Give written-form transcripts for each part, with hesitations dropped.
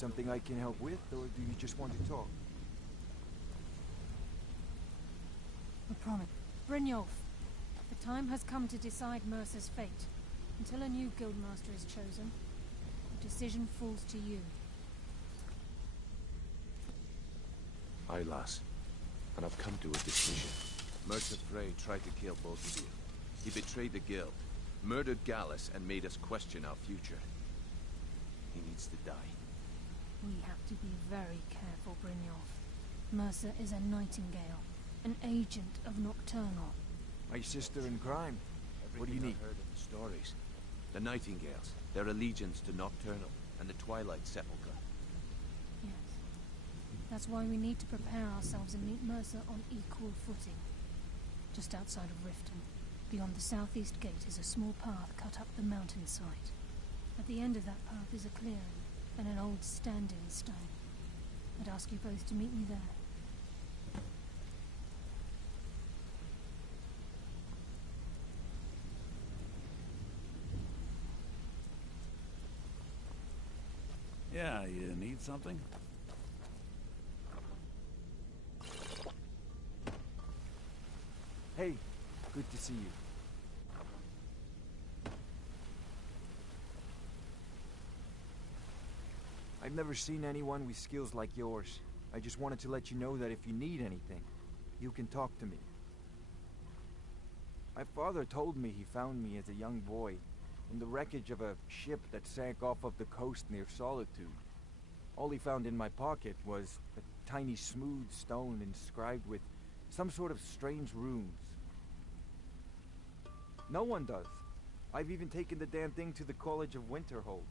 something I can help with, or do you just want to talk? I promise. Brynjolf, the time has come to decide Mercer's fate. Until a new guildmaster is chosen, the decision falls to you. Aye, lass. And I've come to a decision. Mercer Frey tried to kill both of you. He betrayed the guild, murdered Gallus, and made us question our future. He needs to die. We have to be very careful, Brynjolf. Mercer is a Nightingale, an agent of Nocturnal. My sister in crime. What do you need? I've heard in the stories. The Nightingales, their allegiance to Nocturnal and the Twilight Sepulchre. Yes. That's why we need to prepare ourselves and meet Mercer on equal footing. Just outside of Riften, beyond the southeast gate, is a small path cut up the mountainside. At the end of that path is a clearing and an old stand-in stone. I'd ask you both to meet me there. Yeah, you need something? Hey, good to see you. I've never seen anyone with skills like yours. I just wanted to let you know that if you need anything, you can talk to me. My father told me he found me as a young boy in the wreckage of a ship that sank off of the coast near Solitude. All he found in my pocket was a tiny smooth stone inscribed with some sort of strange runes. No one does. I've even taken the damn thing to the College of Winterhold.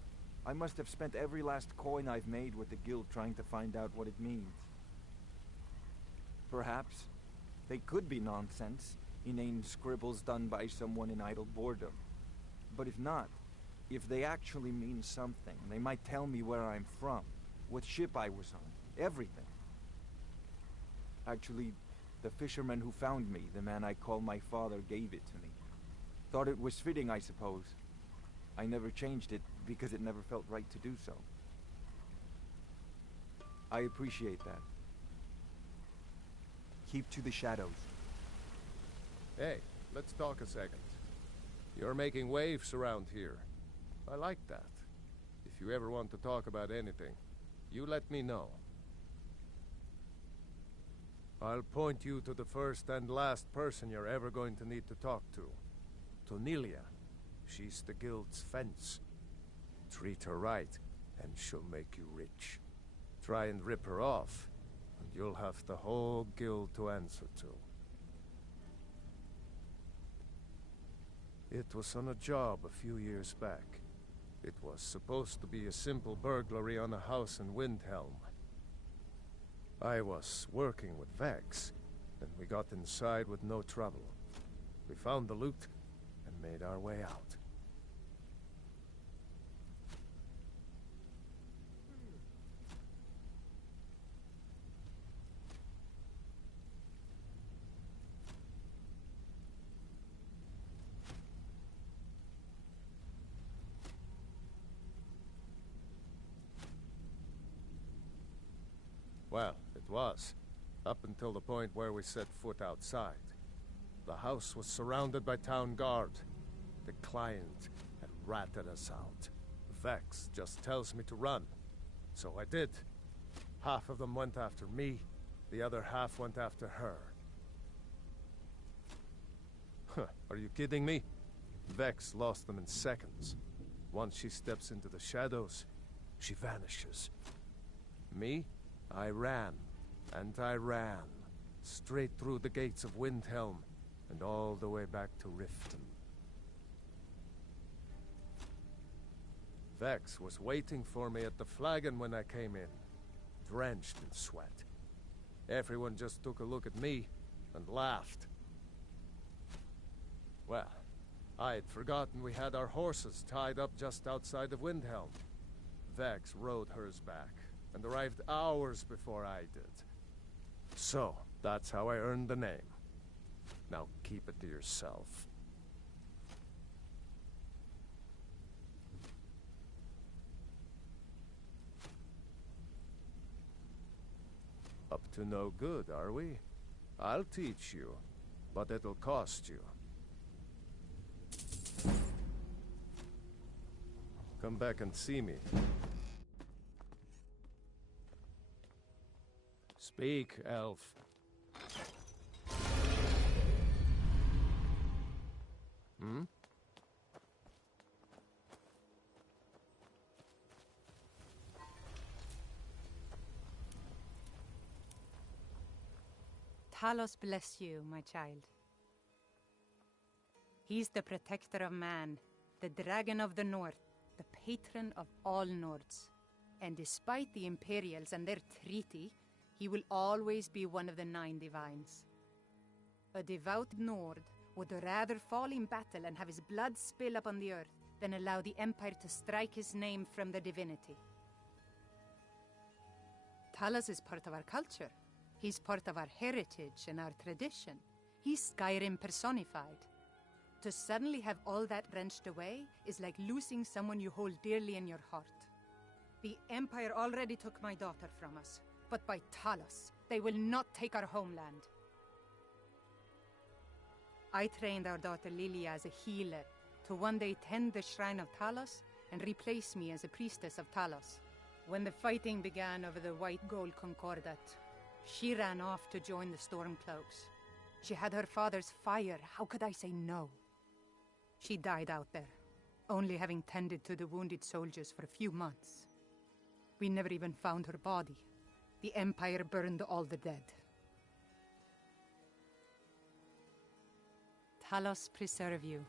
I must have spent every last coin I've made with the guild trying to find out what it means. Perhaps they could be nonsense, inane scribbles done by someone in idle boredom. But if not, if they actually mean something, they might tell me where I'm from, what ship I was on, everything. Actually, the fisherman who found me, the man I call my father, gave it to me. Thought it was fitting, I suppose. I never changed it because it never felt right to do so. I appreciate that. Keep to the shadows. Hey, let's talk a second. You're making waves around here. I like that. If you ever want to talk about anything, you let me know. I'll point you to the first and last person you're ever going to need to talk to. Tonilia. She's the guild's fence. Treat her right, and she'll make you rich. Try and rip her off, and you'll have the whole guild to answer to. It was on a job a few years back. It was supposed to be a simple burglary on a house in Windhelm. I was working with Vex, and we got inside with no trouble. We found the loot, and made our way out. Well, it was. Up until the point where we set foot outside. The house was surrounded by town guard. The client had ratted us out. Vex just tells me to run. So I did. Half of them went after me, the other half went after her. Huh, are you kidding me? Vex lost them in seconds. Once she steps into the shadows, she vanishes. Me? I ran, and I ran, straight through the gates of Windhelm, and all the way back to Riften. Vex was waiting for me at the flagon when I came in, drenched in sweat. Everyone just took a look at me and laughed. Well, I had forgotten we had our horses tied up just outside of Windhelm. Vex rode hers back, and arrived hours before I did. So, that's how I earned the name. Now keep it to yourself. Up to no good, are we? I'll teach you, but it'll cost you. Come back and see me. Speak, elf. Hmm? Talos bless you, my child. He's the protector of man, the dragon of the north, the patron of all Nords. And despite the Imperials and their treaty, he will always be one of the 9 divines. A devout Nord would rather fall in battle and have his blood spill upon the earth than allow the Empire to strike his name from the divinity. Talos is part of our culture. He's part of our heritage and our tradition. He's Skyrim personified. To suddenly have all that wrenched away is like losing someone you hold dearly in your heart. The Empire already took my daughter from us, but by Talos, they will not take our homeland. I trained our daughter Lilia as a healer to one day tend the shrine of Talos and replace me as a priestess of Talos. When the fighting began over the white gold concordat, she ran off to join the Stormcloaks. She had her father's fire. How could I say no? She died out there, only having tended to the wounded soldiers for a few months. We never even found her body. The Empire burned all the dead. Talos preserve you.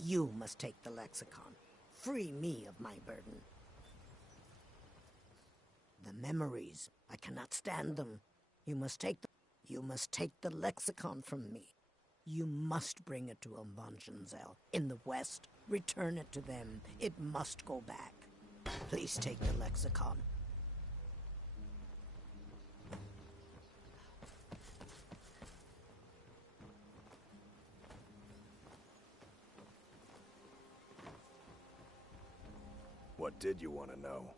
You must take the lexicon. Free me of my burden. The memories. I cannot stand them. You must take the lexicon from me. You must bring it to Umvanshenzell in the west. Return it to them. It must go back. Please take the lexicon. What did you want to know?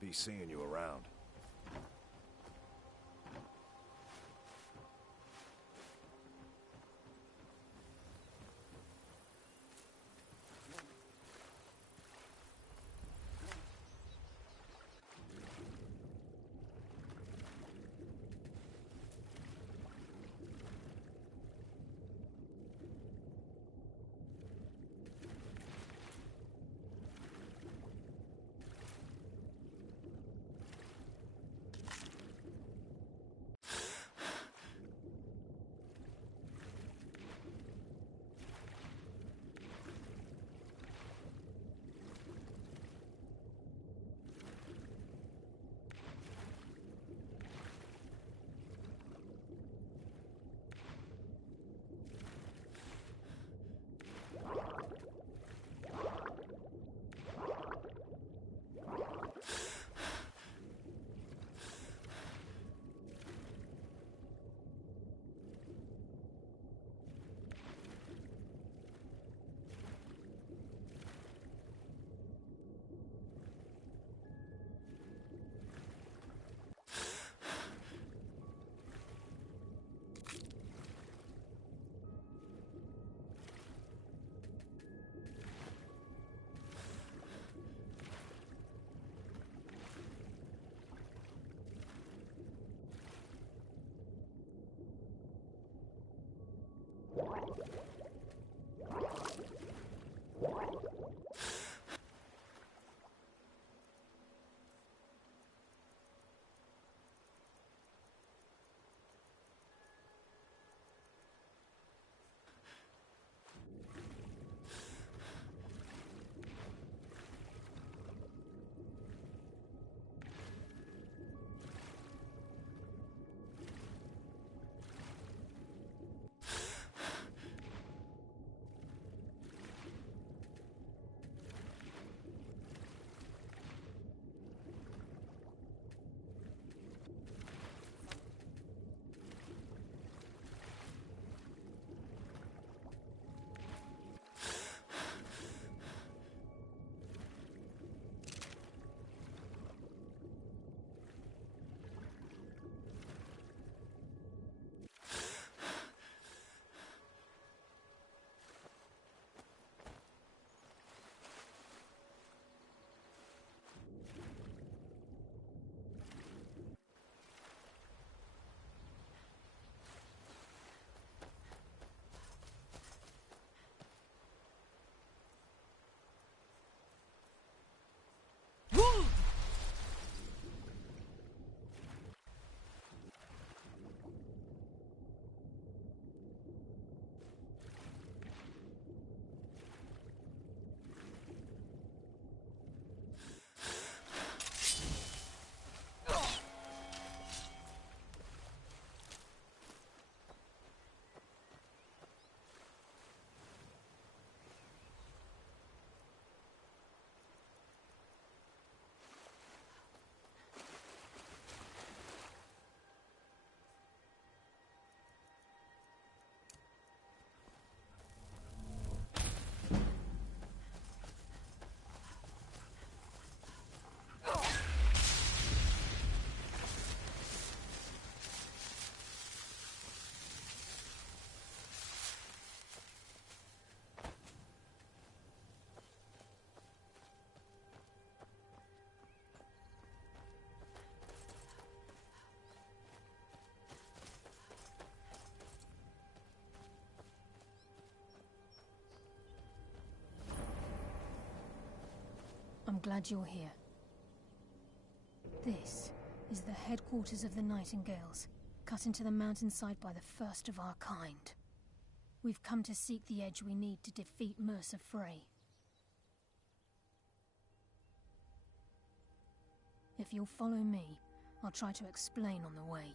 Be seeing you around. I'm glad you're here. This is the headquarters of the Nightingales, cut into the mountainside by the first of our kind. We've come to seek the edge we need to defeat Mercer Frey. If you'll follow me, I'll try to explain on the way.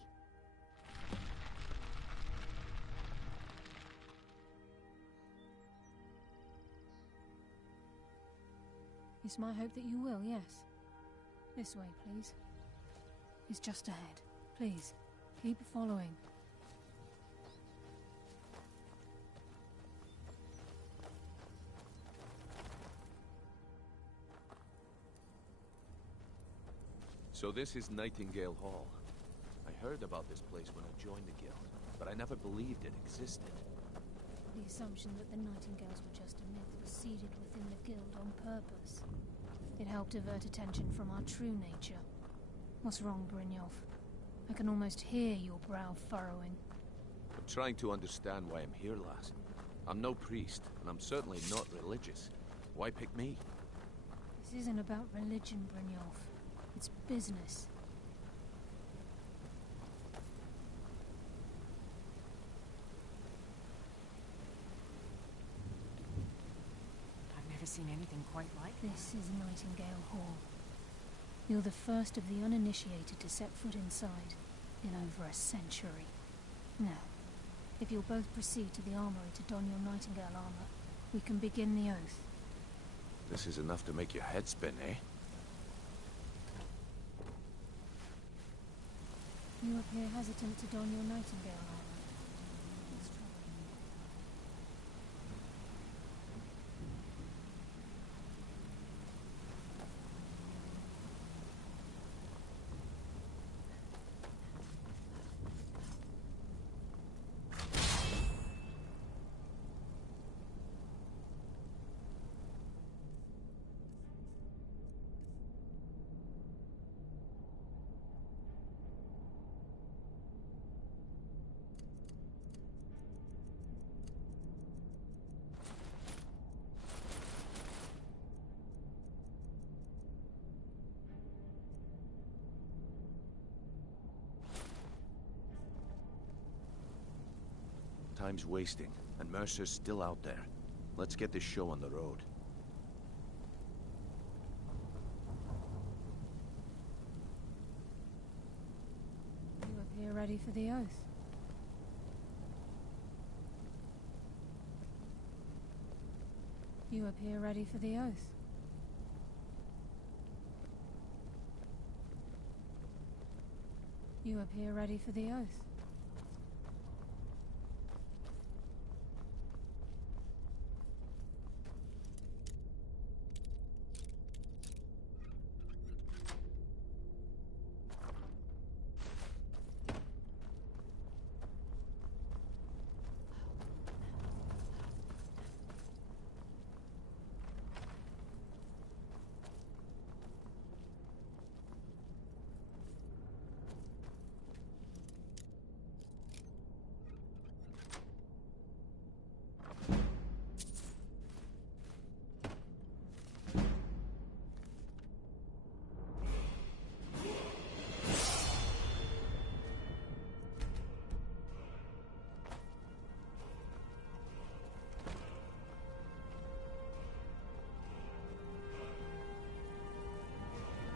It's my hope that you will, yes. This way, please. It's just ahead. Please, keep following. So this is Nightingale Hall. I heard about this place when I joined the guild, but I never believed it existed. The assumption that the Nightingales were just a myth was seeded within the guild on purpose. It helped divert attention from our true nature. What's wrong, Brynjolf? I can almost hear your brow furrowing. I'm trying to understand why I'm here, lass. I'm no priest, and I'm certainly not religious. Why pick me? This isn't about religion, Brynjolf. It's business. I've never seen anything quite like This is Nightingale Hall. You're the first of the uninitiated to set foot inside in over a century. Now, if you'll both proceed to the armory to don your Nightingale armor, we can begin the oath. This is enough to make your head spin, eh? You appear hesitant to don your Nightingale armor. What's troubling you? Time's wasting, and Mercer's still out there. Let's get this show on the road. You appear ready for the oath. You appear ready for the oath. You appear ready for the oath.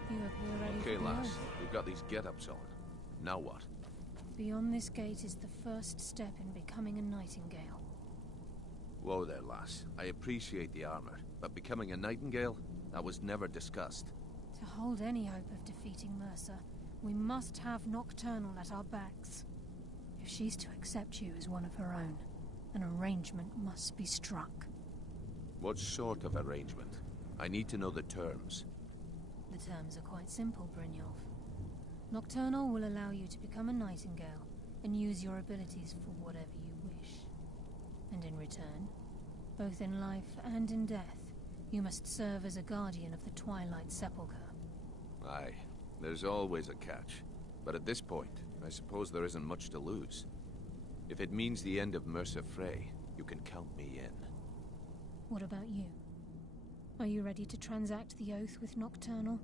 You appear ready Okay, for the lass. oath. We've got these get-ups on. Now what? Beyond this gate is the first step in becoming a Nightingale. Whoa there, lass. I appreciate the armor, but becoming a Nightingale? That was never discussed. To hold any hope of defeating Mercer, we must have Nocturnal at our backs. If she's to accept you as one of her own, an arrangement must be struck. What sort of arrangement? I need to know the terms. The terms are quite simple, Brynjolf. Nocturnal will allow you to become a Nightingale and use your abilities for whatever you wish. And in return, both in life and in death, you must serve as a guardian of the Twilight Sepulchre. Aye, there's always a catch. But at this point, I suppose there isn't much to lose. If it means the end of Mercer Frey, you can count me in. What about you? Are you ready to transact the oath with Nocturnal?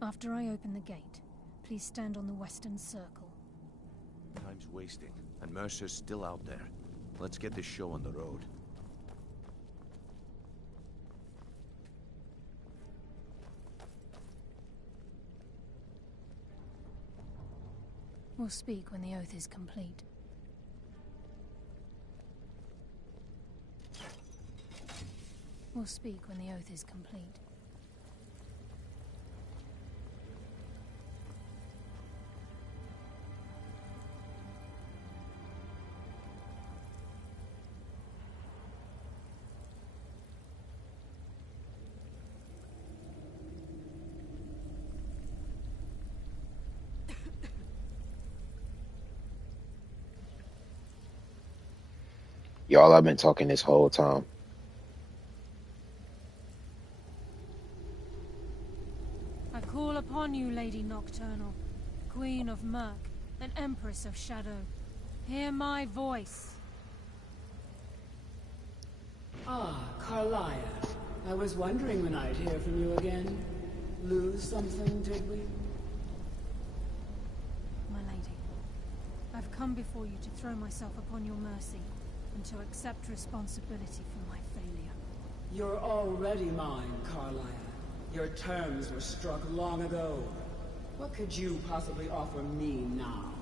After I open the gate, please stand on the western circle. Time's wasting, and Mercer's still out there. Let's get this show on the road. We'll speak when the oath is complete. We'll speak when the oath is complete. Y'all, I've been talking this whole time. I call upon you, Lady Nocturnal, Queen of Murk, and Empress of Shadow. Hear my voice. Ah, Carlia. I was wondering when I'd hear from you again. Lose something, did we? My lady, I've come before you to throw myself upon your mercy, and to accept responsibility for my failure. You're already mine, Carlia. Your terms were struck long ago. What could you possibly offer me now?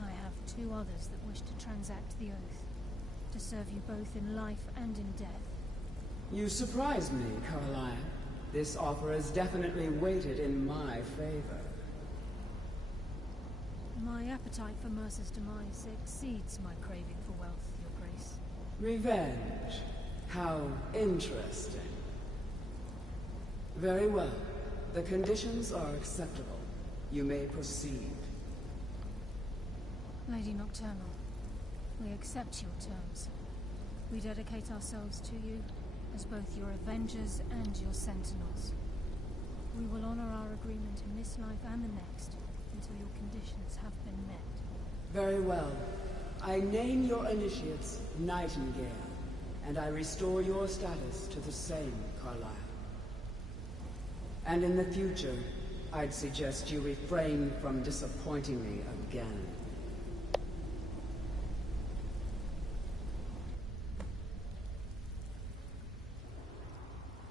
I have two others that wish to transact the oath, to serve you both in life and in death. You surprise me, Carlia. This offer is definitely weighted in my favor. My appetite for Mercer's demise exceeds my craving for wealth, Your Grace. Revenge. How interesting. Very well. The conditions are acceptable. You may proceed. Lady Nocturnal, we accept your terms. We dedicate ourselves to you as both your avengers and your sentinels. We will honor our agreement in this life and the next, until your conditions have been met. Very well. I name your initiates Nightingale, and I restore your status to the same, Carlisle. And in the future, I'd suggest you refrain from disappointing me again.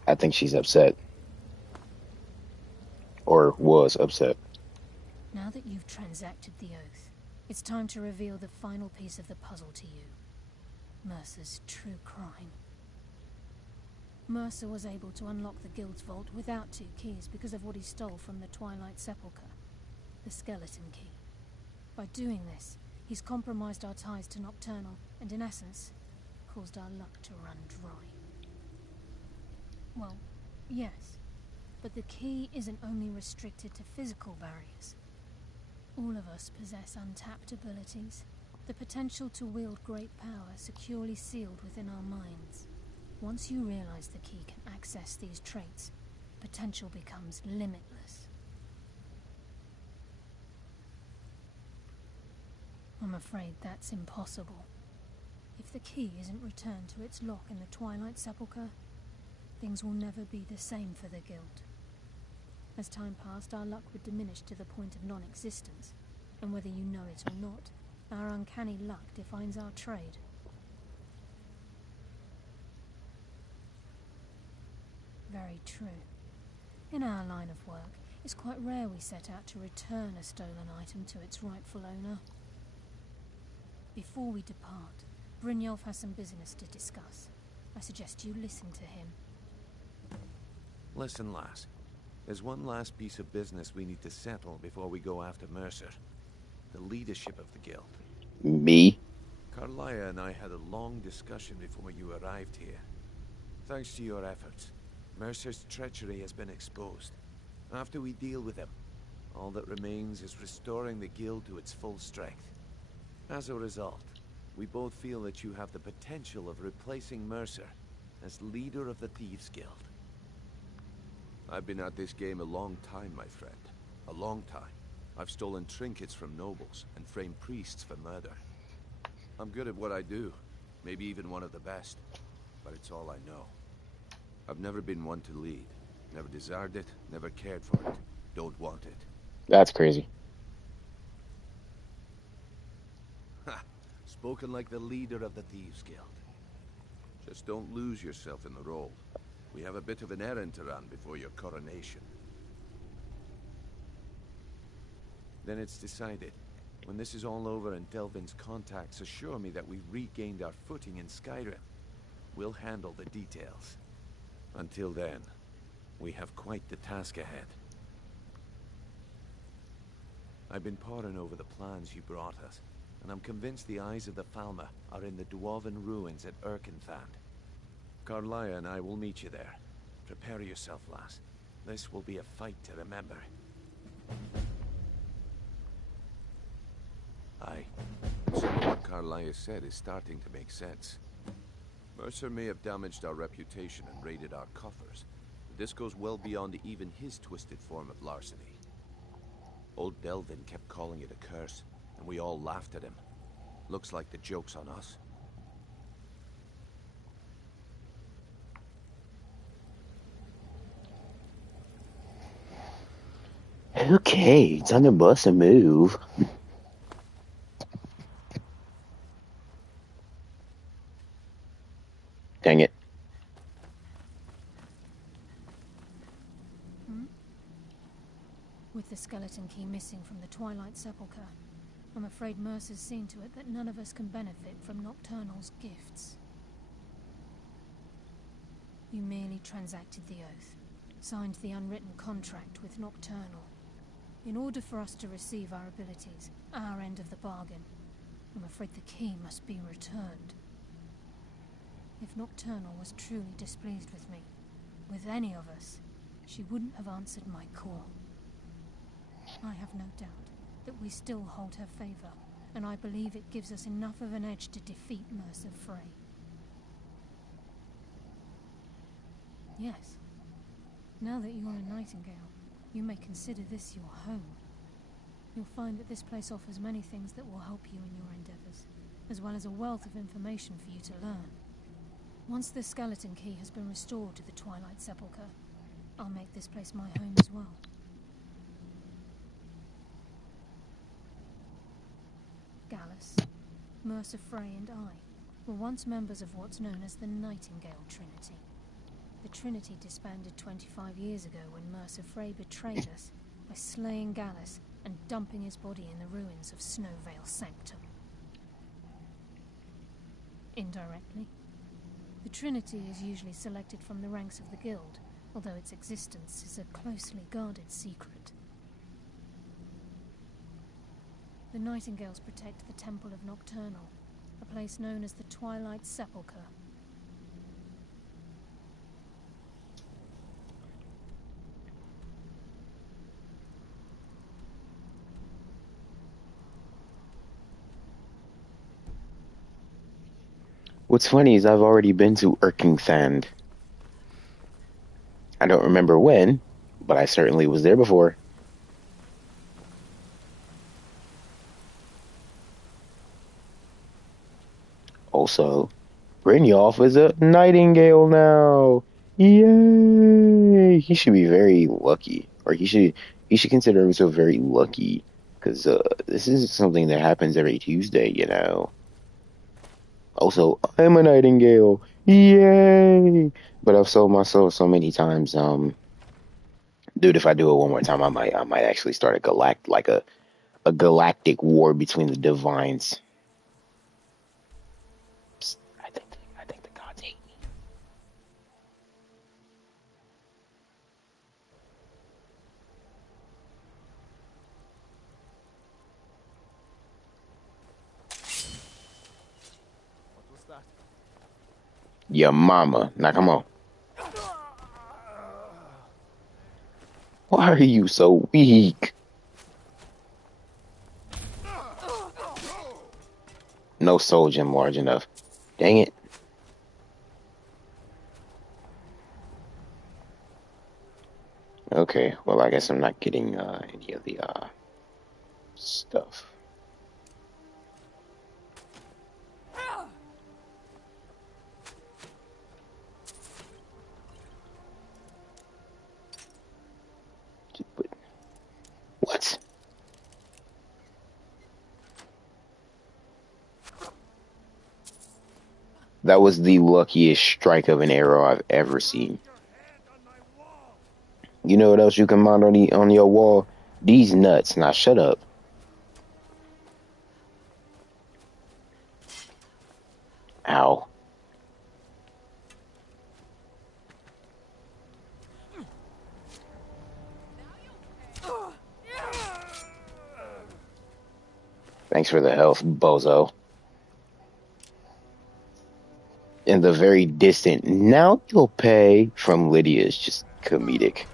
I think she's upset. Or was upset. Now that you've transacted the oath, it's time to reveal the final piece of the puzzle to you. Mercer's true crime. Mercer was able to unlock the Guild's vault without 2 keys because of what he stole from the Twilight Sepulchre, the skeleton key. By doing this, he's compromised our ties to Nocturnal, and in essence, caused our luck to run dry. Well, yes, but the key isn't only restricted to physical barriers. All of us possess untapped abilities, the potential to wield great power securely sealed within our minds. Once you realize the key can access these traits, potential becomes limitless. I'm afraid that's impossible. If the key isn't returned to its lock in the Twilight Sepulchre, things will never be the same for the Guild. As time passed, our luck would diminish to the point of non-existence, and whether you know it or not, our uncanny luck defines our trade. Very true. In our line of work, it's quite rare we set out to return a stolen item to its rightful owner. Before we depart, Brynjolf has some business to discuss. I suggest you listen to him. Listen, lass. There's one last piece of business we need to settle before we go after Mercer. The leadership of the Guild. Me? Carlia and I had a long discussion before you arrived here. Thanks to your efforts, Mercer's treachery has been exposed. After we deal with him, all that remains is restoring the Guild to its full strength. As a result, we both feel that you have the potential of replacing Mercer as leader of the Thieves' Guild. I've been at this game a long time, my friend. A long time. I've stolen trinkets from nobles and framed priests for murder. I'm good at what I do, maybe even one of the best, but it's all I know. I've never been one to lead, Never desired it, never cared for it. Don't want it. That's crazy. Ha! Spoken like the leader of the Thieves Guild. Just don't lose yourself in the role. We have a bit of an errand to run before your coronation. Then it's decided. When this is all over and Delvin's contacts assure me that we've regained our footing in Skyrim, we'll handle the details. Until then, we have quite the task ahead. I've been poring over the plans you brought us, and I'm convinced the eyes of the Falmer are in the Dwarven ruins at Erkenthand. Carlia and I will meet you there. Prepare yourself, lass. This will be a fight to remember. Aye. Some of what Carlia said is starting to make sense. Mercer may have damaged our reputation and raided our coffers, but this goes well beyond even his twisted form of larceny. Old Delvin kept calling it a curse, and we all laughed at him. Looks like the joke's on us. Okay, time to bust a move. Dang it. With the skeleton key missing from the Twilight Sepulchre, I'm afraid Mercer's seen to it that none of us can benefit from Nocturnal's gifts. You merely transacted the oath, signed the unwritten contract with Nocturnal. In order for us to receive our abilities, our end of the bargain, I'm afraid the key must be returned. If Nocturnal was truly displeased with me, with any of us, she wouldn't have answered my call. I have no doubt that we still hold her favor, and I believe it gives us enough of an edge to defeat Mercer Frey. Yes. Now that you're a Nightingale, you may consider this your home. You'll find that this place offers many things that will help you in your endeavors, as well as a wealth of information for you to learn. Once the skeleton key has been restored to the Twilight Sepulchre, I'll make this place my home as well. Gallus, Mercer Frey and I were once members of what's known as the Nightingale Trinity. The Trinity disbanded 25 years ago when Mercer Frey betrayed us by slaying Gallus and dumping his body in the ruins of Snowvale Sanctum. Indirectly, the Trinity is usually selected from the ranks of the Guild, although its existence is a closely guarded secret. The Nightingales protect the Temple of Nocturnal, a place known as the Twilight Sepulchre. What's funny is I've already been to Erkenthand. I don't remember when, but I certainly was there before. Also, Brynjolf is a Nightingale now. Yay! He should be very lucky, or he should consider himself very lucky, because this is something that happens every Tuesday, you know. Also, I'm a Nightingale. Yay! But I've sold myself so many times. Dude, if I do it one more time, I might actually start a galactic war between the divines. Psst, I think the gods hate me. What was that? Your mama. Now come on. Why are you so weak? No soul gem large enough. Dang it. Okay, well, I guess I'm not getting any of the stuff. That was the luckiest strike of an arrow I've ever seen. You know what else you can mount on your wall? These nuts. Now shut up. Ow. Thanks for the health, bozo. And the very distant, now you'll pay from Lydia is just comedic.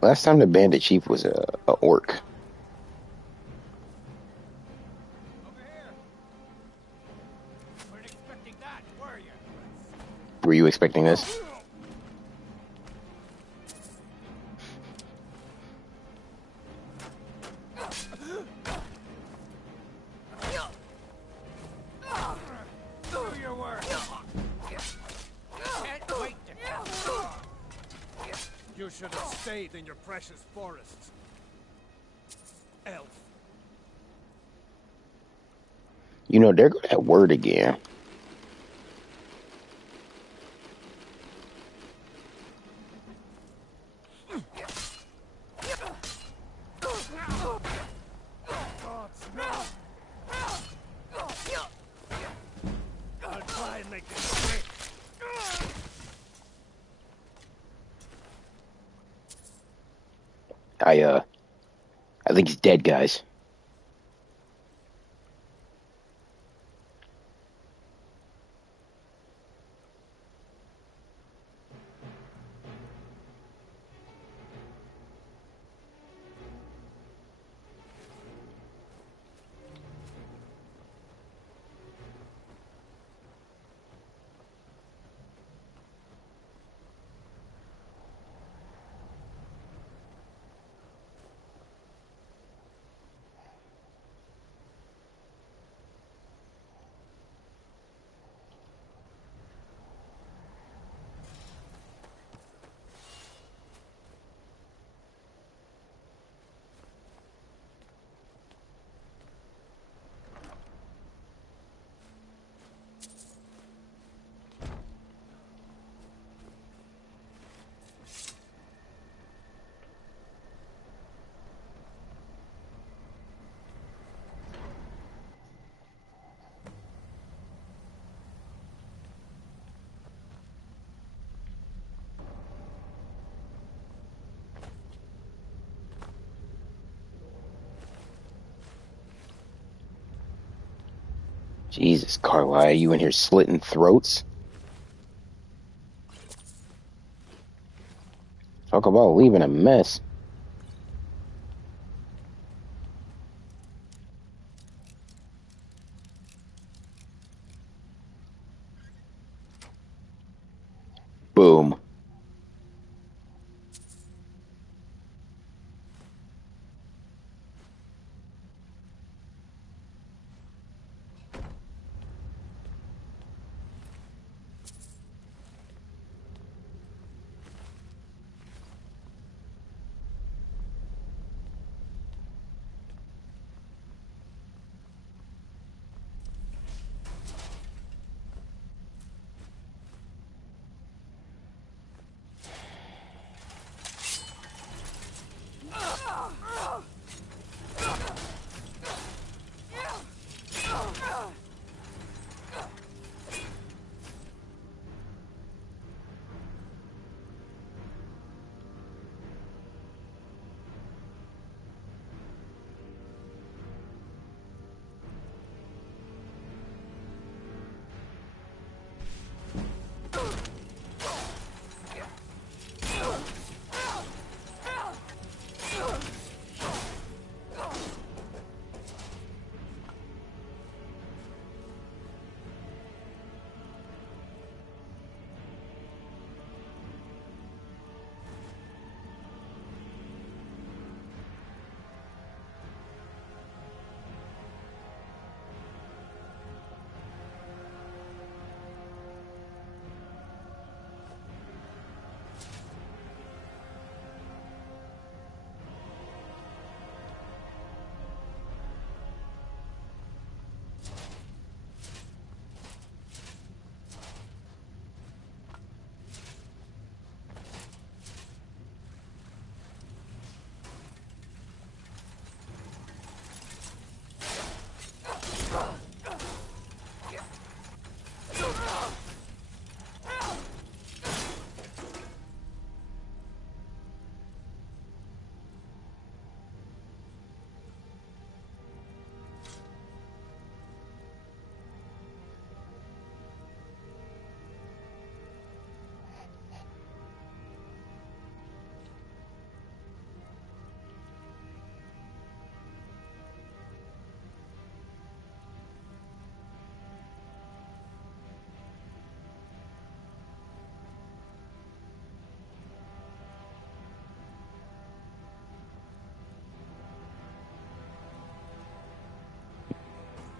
Last time the bandit chief was a orc. Were you expecting this? You should have stayed in your precious forests. Elf. You know, there go that word again. I think he's dead, guys. Jesus, Carlisle, you in here slitting throats? Talk about leaving a mess. Boom.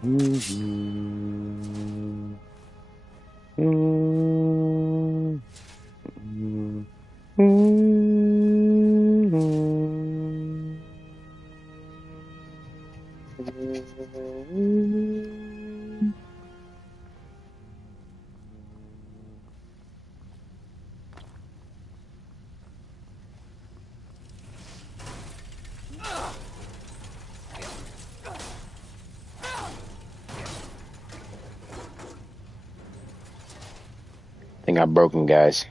Mm-hmm. Mm-hmm. Mm-hmm. I think I'm broken, guys.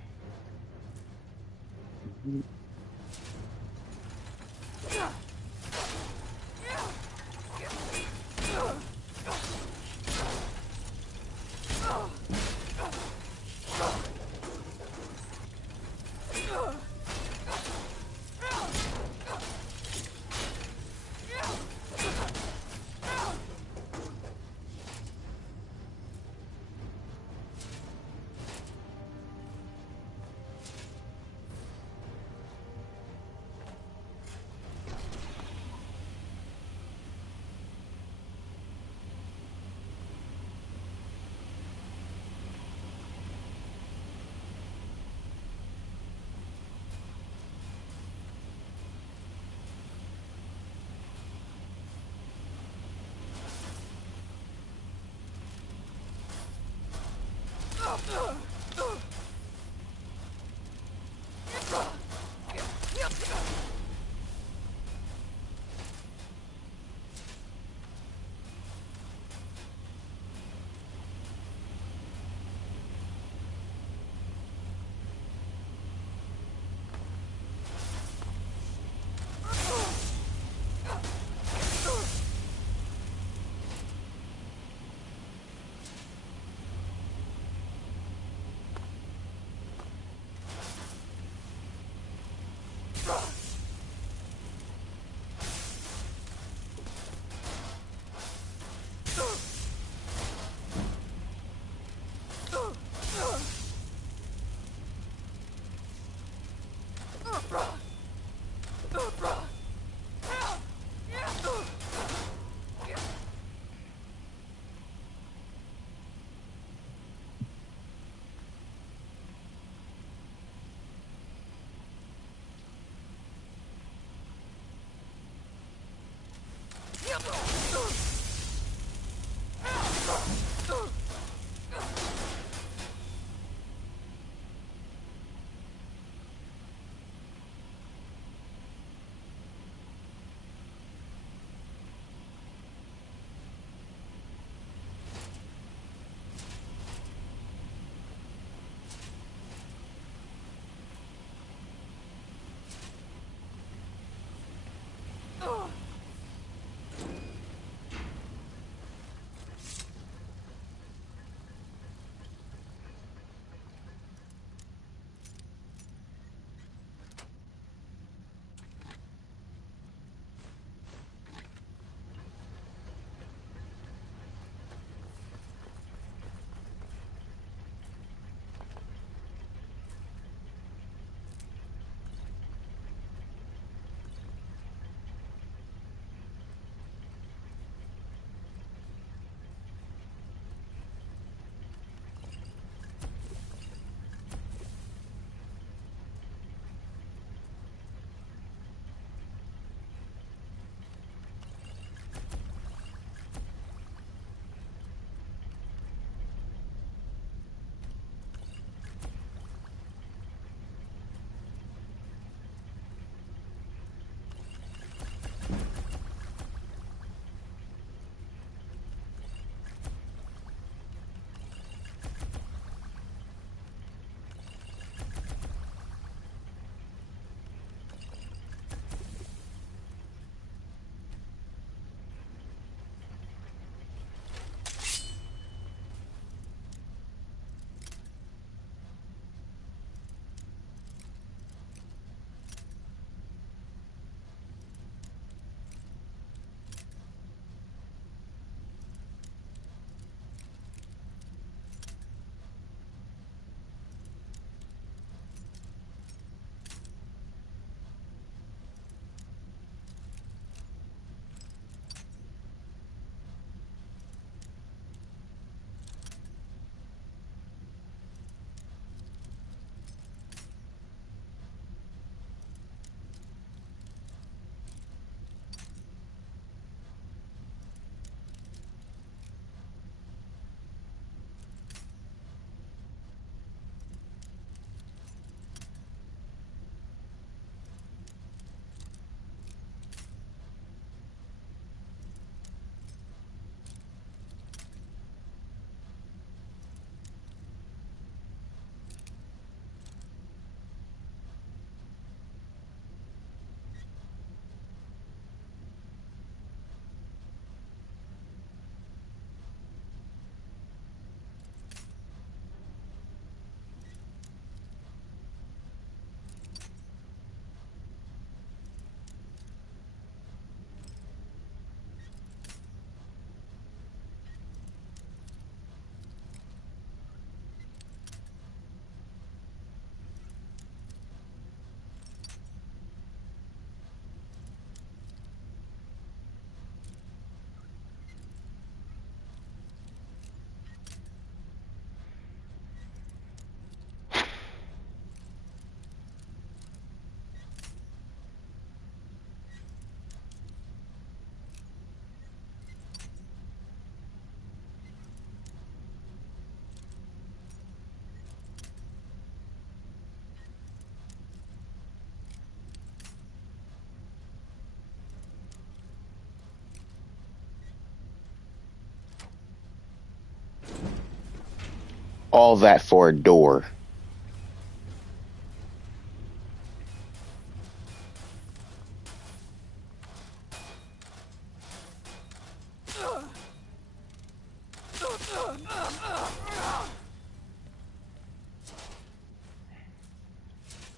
All that for a door.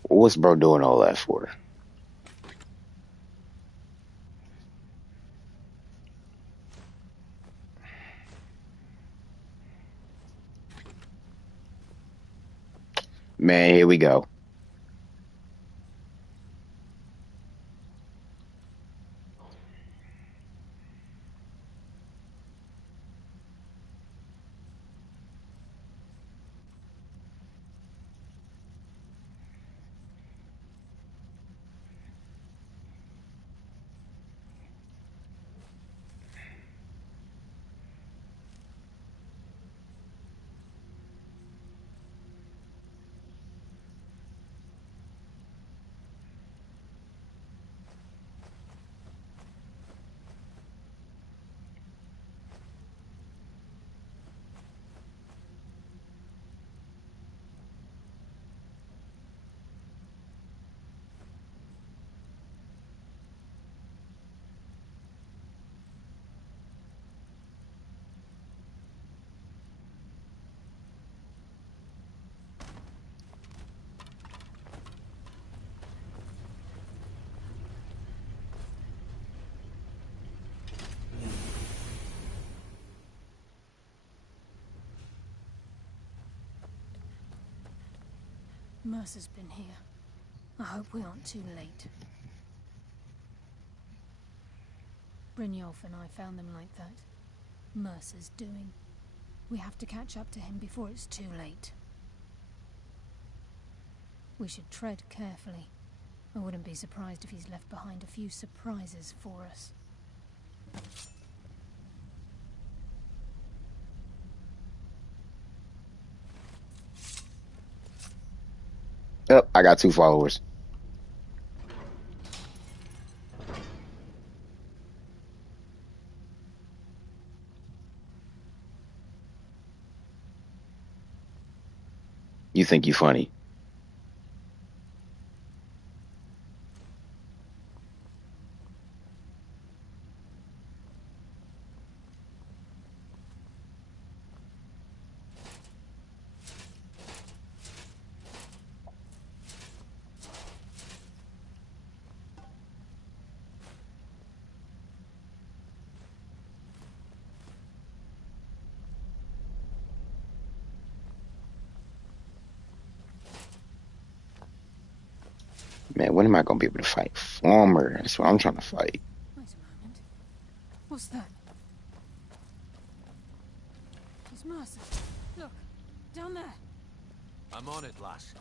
What's bro doing all that for? Man, here we go. Mercer's been here. I hope we aren't too late. Brynjolf and I found them like that. Mercer's doing. We have to catch up to him before it's too late. We should tread carefully. I wouldn't be surprised if he's left behind a few surprises for us. Oh, I got 2 followers. You think you funny? Man, when am I gonna be able to fight Farmer? That's what I'm trying to fight. Wait a moment. What's that? It's Mercer. Look, down there. I'm on it, lass.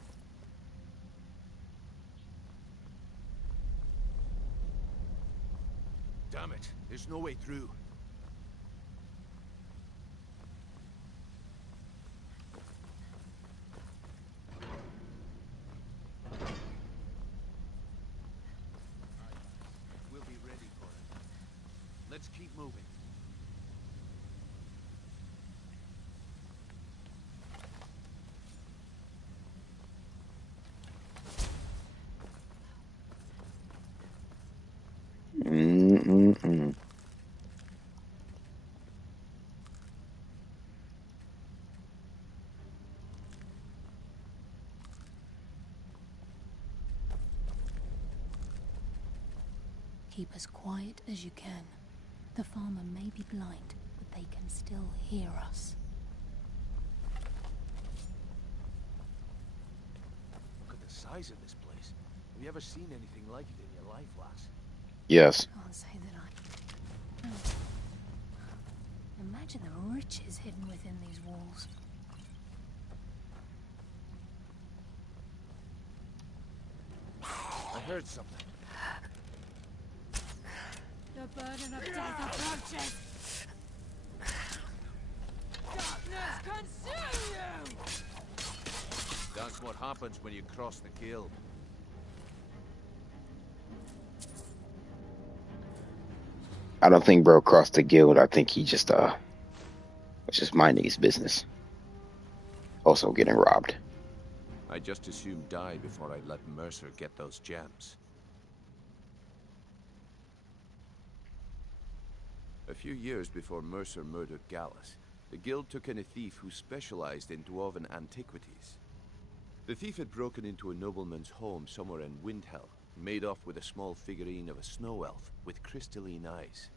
Damn it, there's no way through. We'll be ready for it. Let's keep moving. Mm-mm-mm. Keep as quiet as you can. The farmer may be blind, but they can still hear us. Look at the size of this place. Have you ever seen anything like it in your life, lass? Yes. Can't say that I... No. Imagine the riches hidden within these walls. I heard something. The burden of death approaches! Darkness consume you! That's what happens when you cross the guild. I don't think bro crossed the guild. I think he just was just minding his business. Also getting robbed. I just assumed die before I let Mercer get those gems. A few years before Mercer murdered Gallus, the guild took in a thief who specialized in dwarven antiquities. The thief had broken into a nobleman's home somewhere in Windhelm, and made off with a small figurine of a snow elf with crystalline eyes.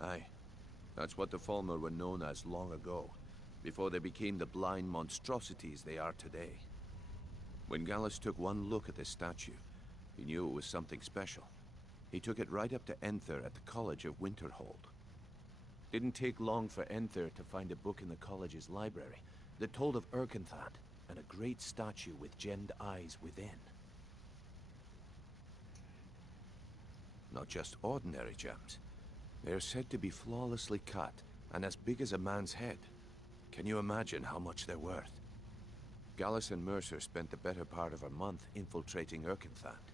Aye, that's what the Falmer were known as long ago, before they became the blind monstrosities they are today. When Gallus took one look at this statue, he knew it was something special. He took it right up to Enther at the College of Winterhold. Didn't take long for Enther to find a book in the college's library that told of Erkenthad and a great statue with gemmed eyes within. Not just ordinary gems. They are said to be flawlessly cut and as big as a man's head. Can you imagine how much they're worth? Gallus and Mercer spent the better part of a month infiltrating Erkenthad,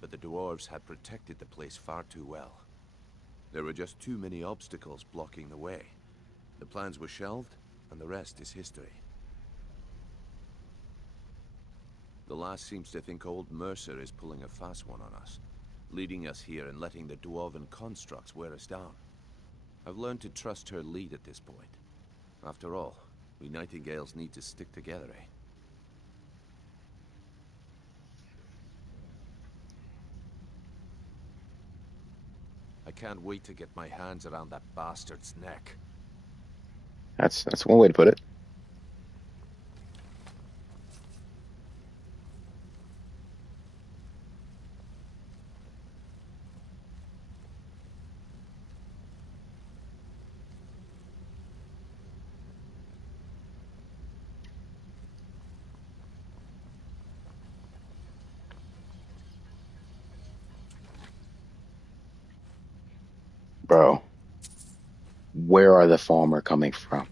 but the dwarves had protected the place far too well. There were just too many obstacles blocking the way. The plans were shelved, and the rest is history. The last seems to think old Mercer is pulling a fast one on us, leading us here and letting the dwarven constructs wear us down. I've learned to trust her lead at this point. After all, we Nightingales need to stick together, eh? I can't wait to get my hands around that bastard's neck. That's one way to put it. Bro, where are the Falmer coming from?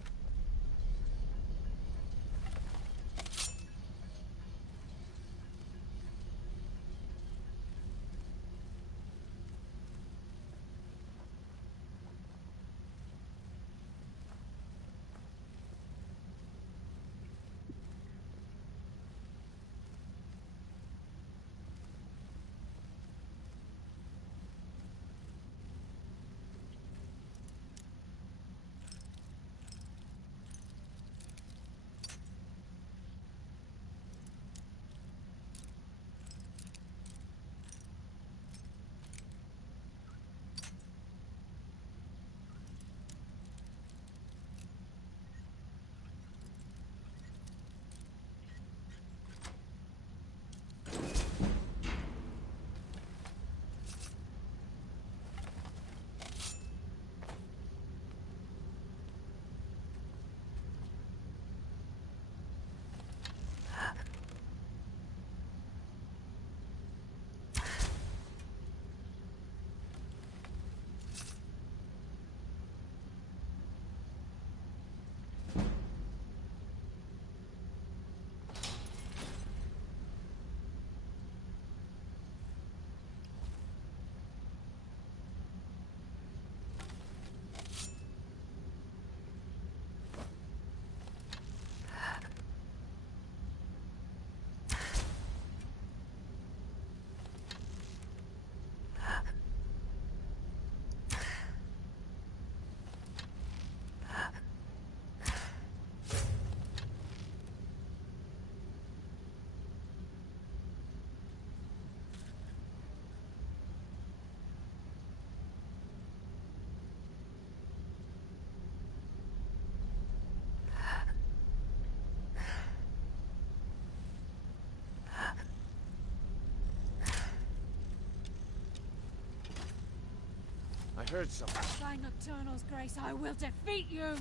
I heard something. By Nocturnal's grace, I will defeat you!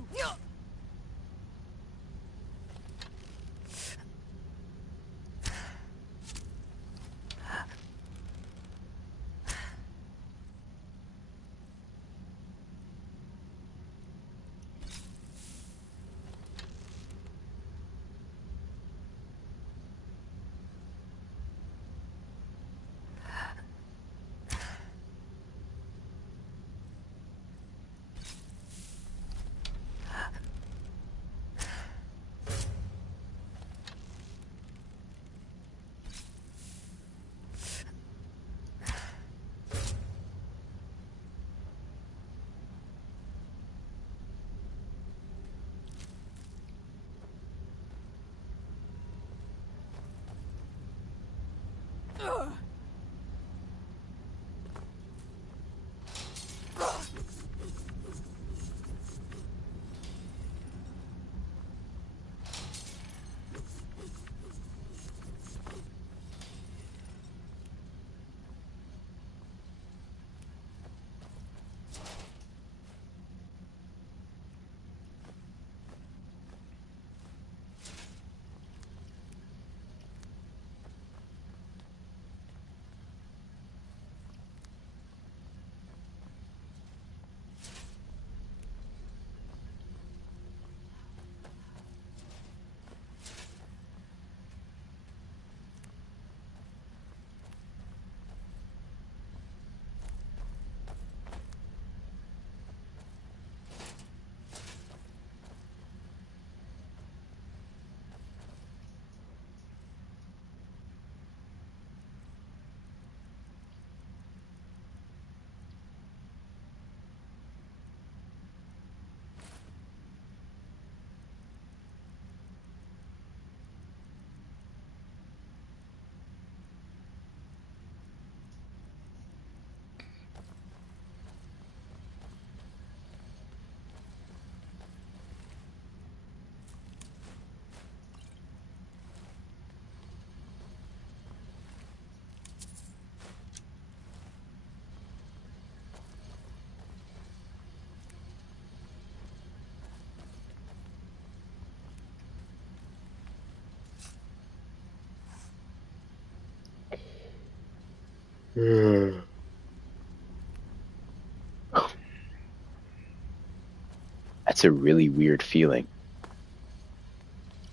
That's a really weird feeling.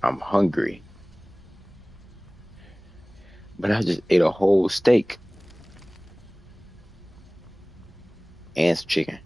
I'm hungry, but I just ate a whole steak and some chicken.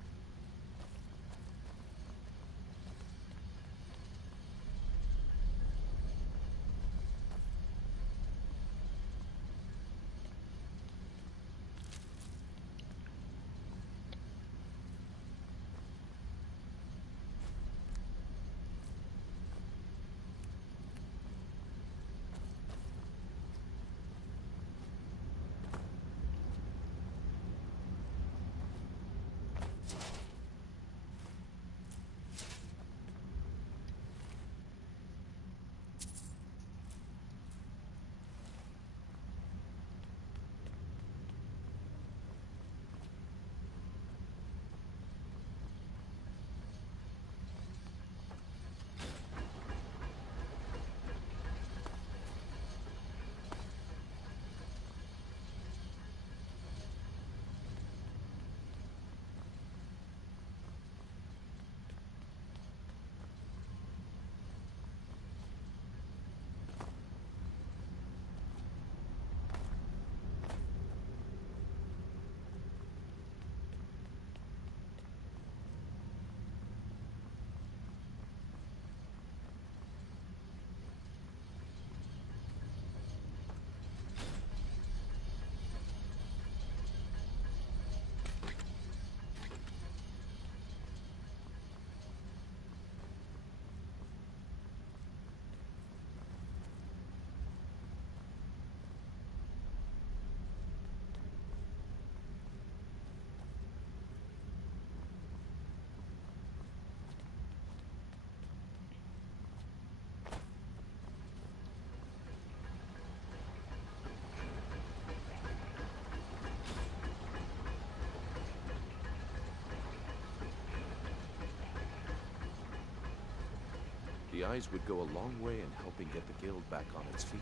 The eyes would go a long way in helping get the guild back on its feet.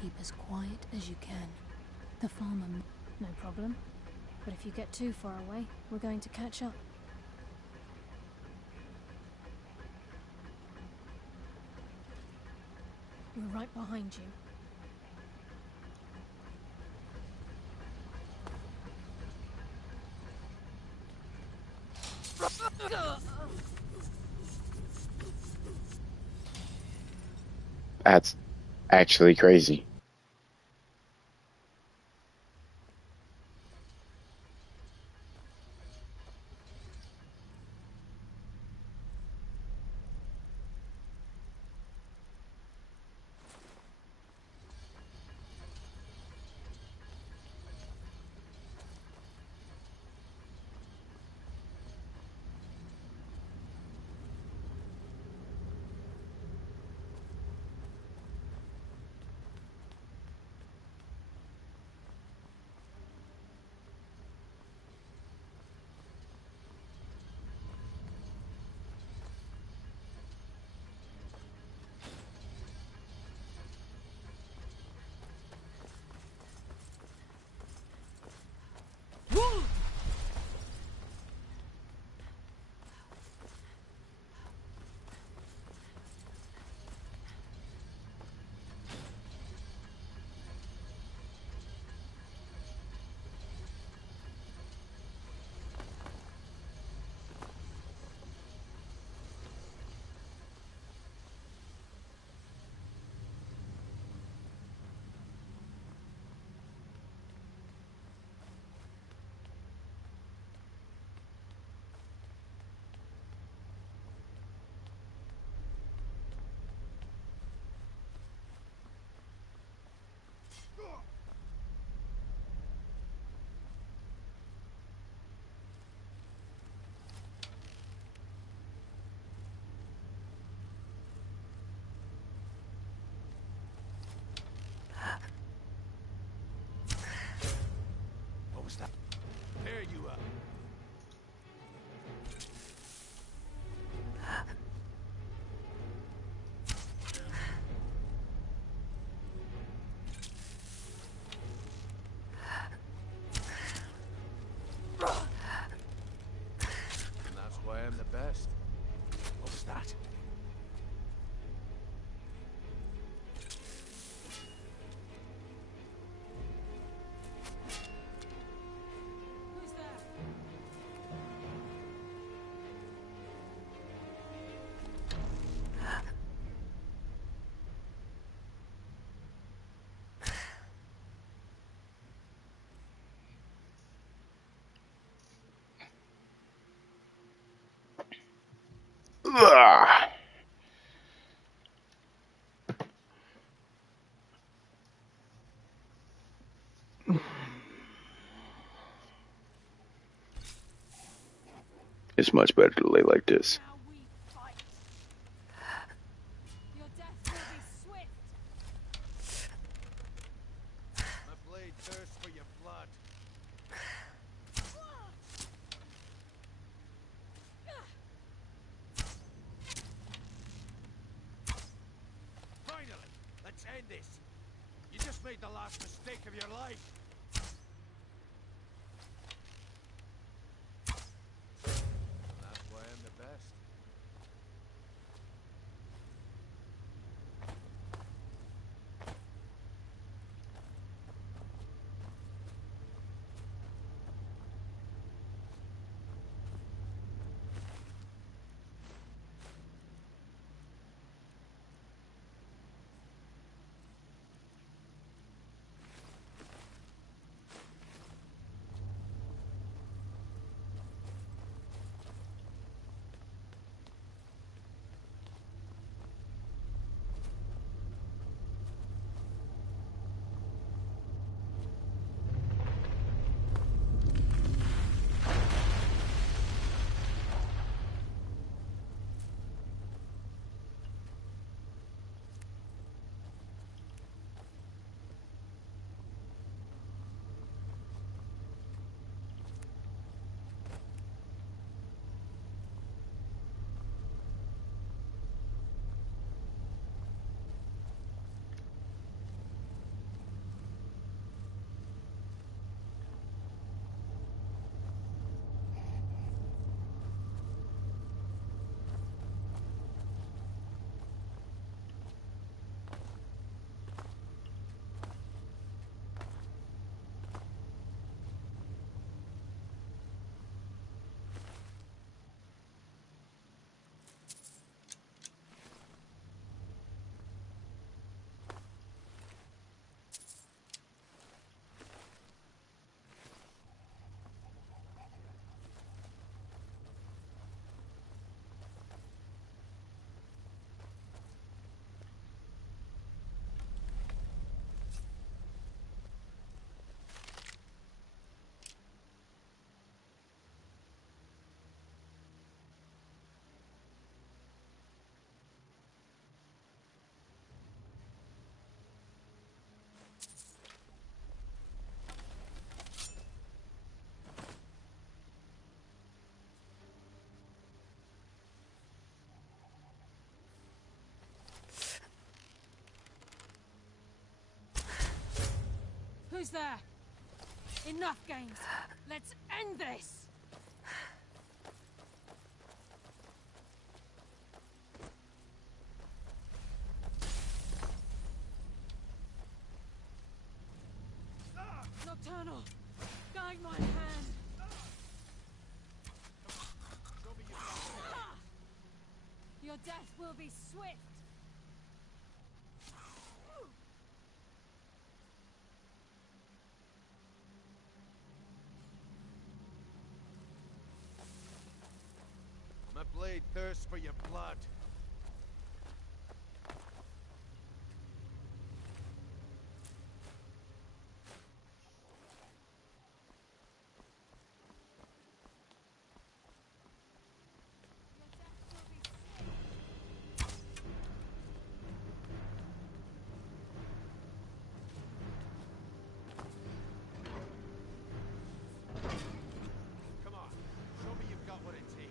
Keep as quiet as you can. The farmer... No problem. But if you get too far away, we're going to catch up. We're right behind you. That's actually crazy. Ugh. It's much better to lay like this. Now we fight. Your death will be swift. My blade thirsts for your blood. Finally, let's end this. You just made the last mistake of your life. That's why I'm the best. Who's there? Enough games. Let's end this. Nocturnal, guide my hand. Your death will be swift. My blade thirsts for your blood. Come on, show me you've got what it takes.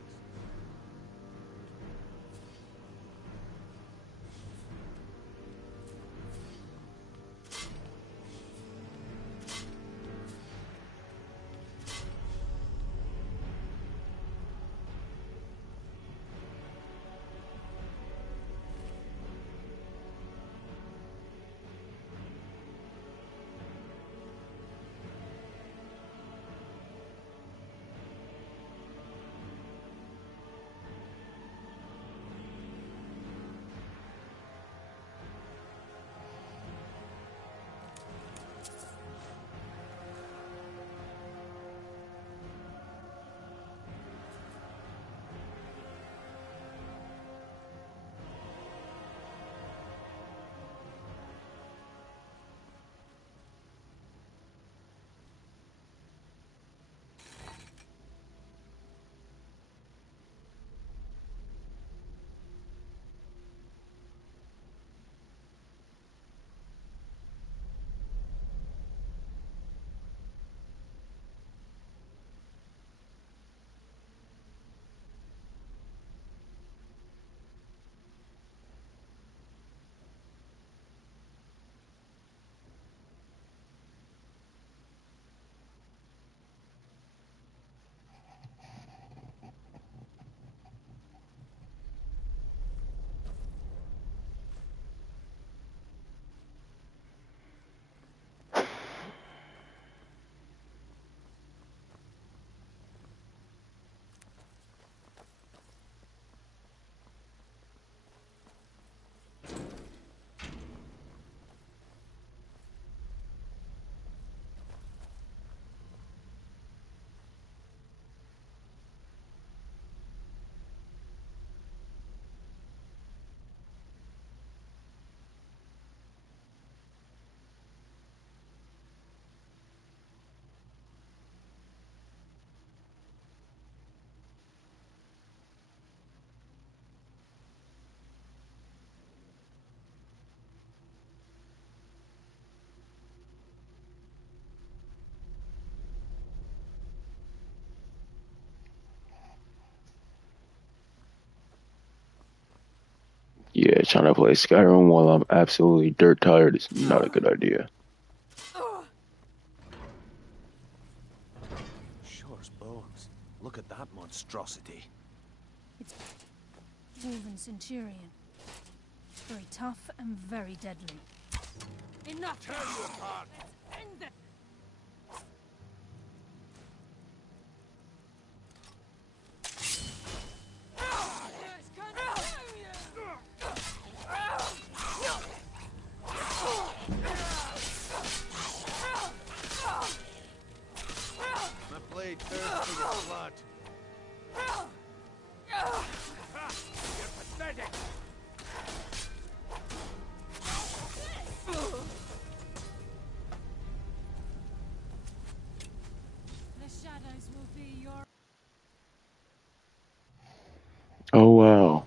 Yeah, trying to play Skyrim while I'm absolutely dirt tired is not a good idea. Sure as bones. Look at that monstrosity. It's Dwarven Centurion. Very tough and very deadly. Enough! Tear you apart! Let's end this! My blade thirsts for your blood. You're pathetic! The shadows will be your... Oh wow.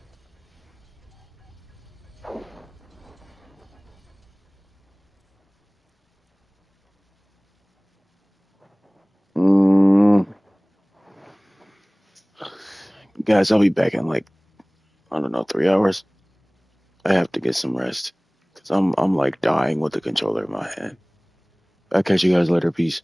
Guys, I'll be back in like, I don't know, 3 hours. I have to get some rest. Cause I'm like dying with the controller in my hand. I'll catch you guys later. Peace.